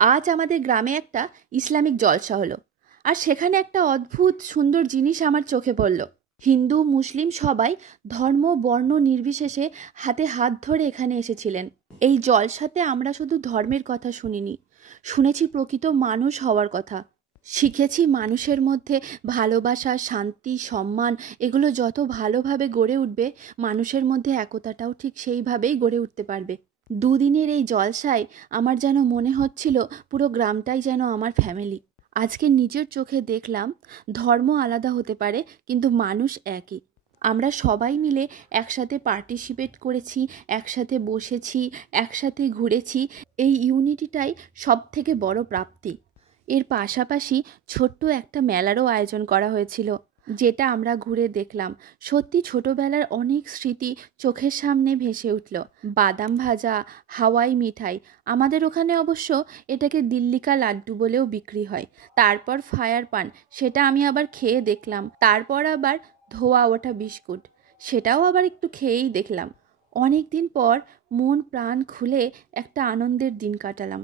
আজ আমাদের গ্রামে একটা ইসলামিক জলসা হলো, আর সেখানে একটা অদ্ভুত সুন্দর জিনিস আমার চোখে পড়ল। হিন্দু মুসলিম সবাই ধর্ম বর্ণ নির্বিশেষে হাতে হাত ধরে এখানে এসেছিলেন। এই জলসাতে আমরা শুধু ধর্মের কথা শুনিনি, শুনেছি প্রকৃত মানুষ হওয়ার কথা। শিখেছি মানুষের মধ্যে ভালোবাসা, শান্তি, সম্মান এগুলো যত ভালোভাবে গড়ে উঠবে, মানুষের মধ্যে একতাটাও ঠিক সেইভাবেই গড়ে উঠতে পারবে। দুদিনের এই জলসায় আমার যেন মনে হচ্ছিল পুরো গ্রামটাই যেন আমার ফ্যামিলি। আজকে নিজের চোখে দেখলাম, ধর্ম আলাদা হতে পারে কিন্তু মানুষ একই। আমরা সবাই মিলে একসাথে পার্টিসিপেট করেছি, একসাথে বসেছি, একসাথে ঘুরেছি। এই ইউনিটিটাই সব থেকে বড় প্রাপ্তি। এর পাশাপাশি ছোট্ট একটা মেলারও আয়োজন করা হয়েছিল, যেটা আমরা ঘুরে দেখলাম। সত্যি ছোটবেলার অনেক স্মৃতি চোখের সামনে ভেসে উঠল। বাদাম ভাজা, হাওয়াই মিঠাই, আমাদের ওখানে অবশ্য এটাকে দিল্লিকা লাড্ডু বলেও বিক্রি হয়। তারপর ফায়ার পান, সেটা আমি আবার খেয়ে দেখলাম। তারপর আবার ধোয়া ওঠা বিস্কুট, সেটাও আবার একটু খেয়েই দেখলাম। অনেক দিন পর মন প্রাণ খুলে একটা আনন্দের দিন কাটালাম।